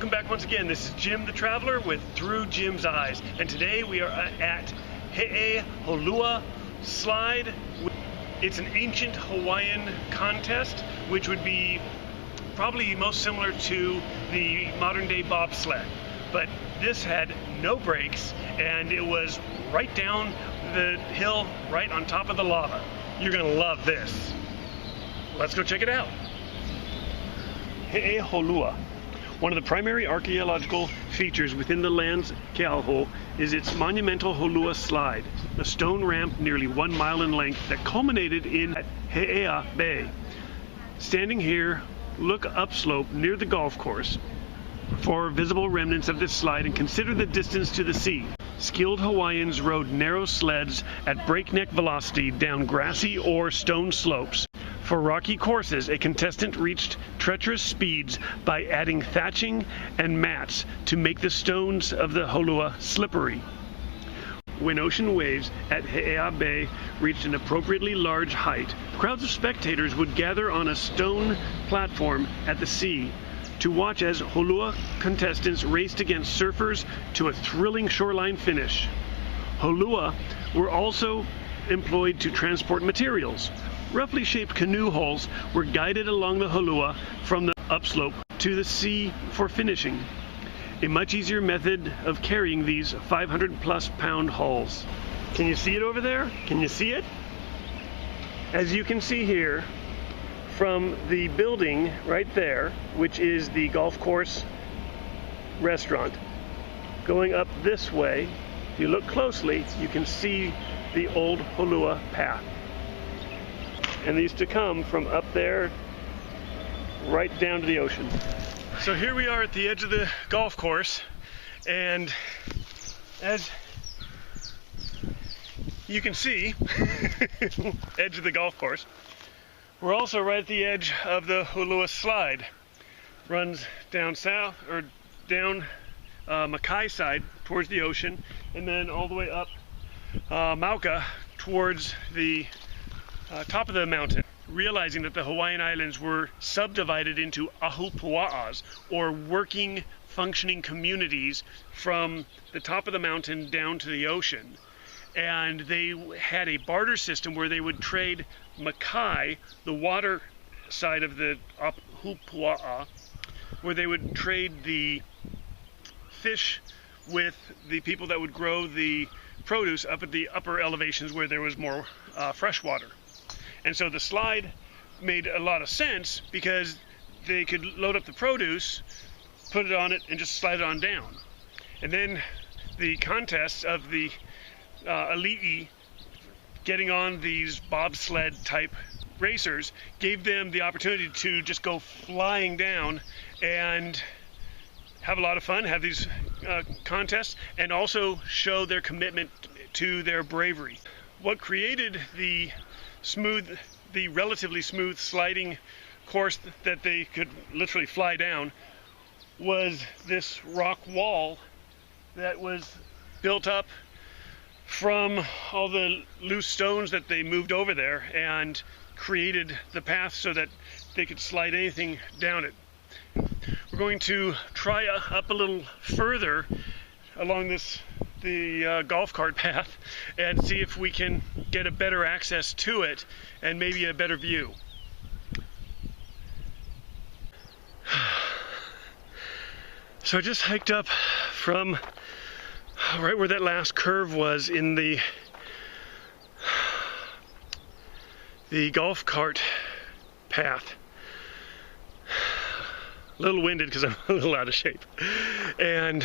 Welcome back once again. This is Jim the Traveler with Through Jim's Eyes, and today we are at He'e Holua Slide. It's an ancient Hawaiian contest, which would be probably most similar to the modern day bobsled, but this had no brakes and it was right down the hill, right on top of the lava. You're gonna love this. Let's go check it out. He'e Holua. One of the primary archaeological features within the land's Keauhou is its monumental Holua Slide, a stone ramp nearly 1 mile in length that culminated in He'ea Bay. Standing here, look upslope near the golf course for visible remnants of this slide and consider the distance to the sea. Skilled Hawaiians rode narrow sleds at breakneck velocity down grassy or stone slopes. For rocky courses, a contestant reached treacherous speeds by adding thatching and mats to make the stones of the holua slippery. When ocean waves at He'ea Bay reached an appropriately large height, crowds of spectators would gather on a stone platform at the sea to watch as holua contestants raced against surfers to a thrilling shoreline finish. Holua were also employed to transport materials. Roughly shaped canoe hulls were guided along the holua from the upslope to the sea for finishing. A much easier method of carrying these 500+ pound hulls. Can you see it over there? Can you see it? As you can see here, from the building right there, which is the golf course restaurant, going up this way, if you look closely, you can see the old holua path. And these to come from up there right down to the ocean. So here we are at the edge of the golf course, and as you can see, edge of the golf course, we're also right at the edge of the Holua Slide. Runs down south, or down Makai side towards the ocean, and then all the way up Mauka towards the top of the mountain, realizing that the Hawaiian Islands were subdivided into ahupua'as, or working, functioning communities from the top of the mountain down to the ocean. And they had a barter system where they would trade makai, the water side of the ahupua'a, where they would trade the fish with the people that would grow the produce up at the upper elevations where there was more fresh water. And so the slide made a lot of sense because they could load up the produce, put it on it, and just slide it on down. And then the contests of the elite getting on these bobsled type racers gave them the opportunity to just go flying down and have a lot of fun, have these contests, and also show their commitment to their bravery. What created the relatively smooth sliding course that they could literally fly down was this rock wall that was built up from all the loose stones that they moved over there and created the path so that they could slide anything down it. We're going to try up a little further along the golf cart path and see if we can get a better access to it and maybe a better view. So I just hiked up from right where that last curve was in the golf cart path. A little winded because I'm a little out of shape. And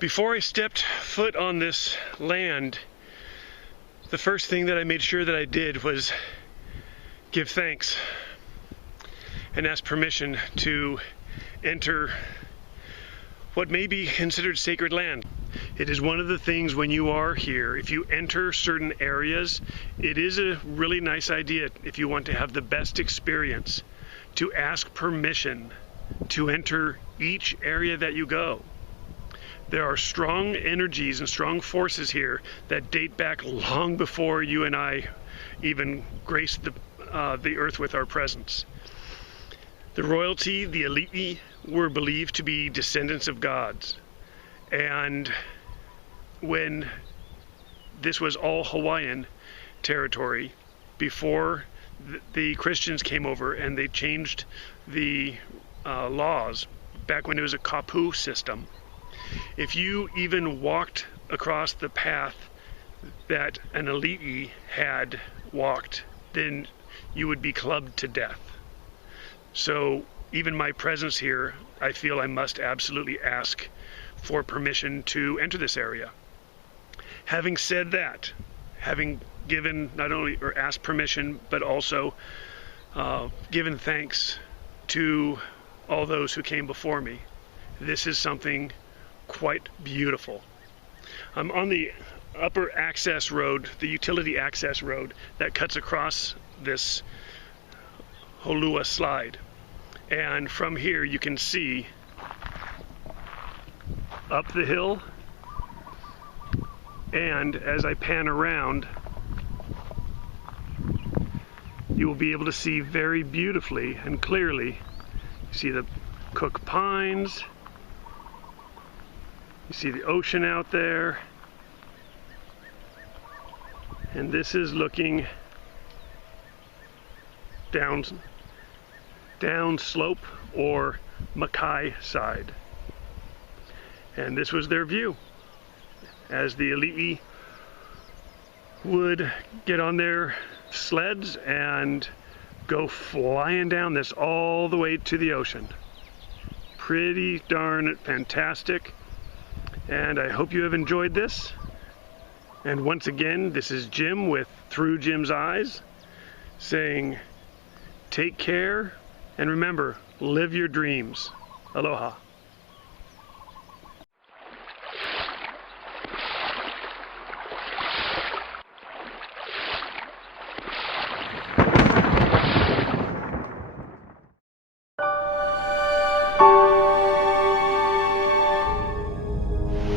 before I stepped foot on this land, the first thing that I made sure that I did was give thanks and ask permission to enter what may be considered sacred land. It is one of the things when you are here, if you enter certain areas, it is a really nice idea, if you want to have the best experience, to ask permission to enter each area that you go. There are strong energies and strong forces here that date back long before you and I even graced the earth with our presence. The royalty, the elite, were believed to be descendants of gods. And when this was all Hawaiian territory, before the Christians came over and they changed the laws, back when it was a kapu system, if you even walked across the path that an elite had walked, then you would be clubbed to death. So even my presence here, I feel I must absolutely ask for permission to enter this area. Having said that, having given not only or asked permission, but also given thanks to all those who came before me, this is something quite beautiful. I'm on the upper access road, the utility access road that cuts across this holua slide. And from here you can see up the hill, and as I pan around, you will be able to see very beautifully and clearly. You see the Cook Pines, you see the ocean out there, and this is looking down slope or Makai side. And this was their view as the elite would get on their sleds and go flying down this all the way to the ocean. Pretty darn fantastic, and I hope you have enjoyed this. And once again, this is Jim with Through Jim's Eyes saying take care, and remember, live your dreams. Aloha.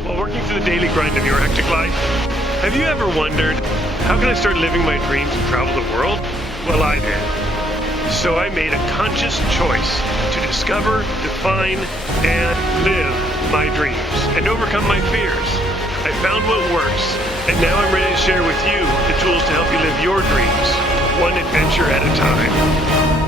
While working through the daily grind of your hectic life, have you ever wondered, how can I start living my dreams and travel the world? Well, I did. So I made a conscious choice to discover, define, and live my dreams and overcome my fears. I found what works, and now I'm ready to share with you the tools to help you live your dreams, one adventure at a time.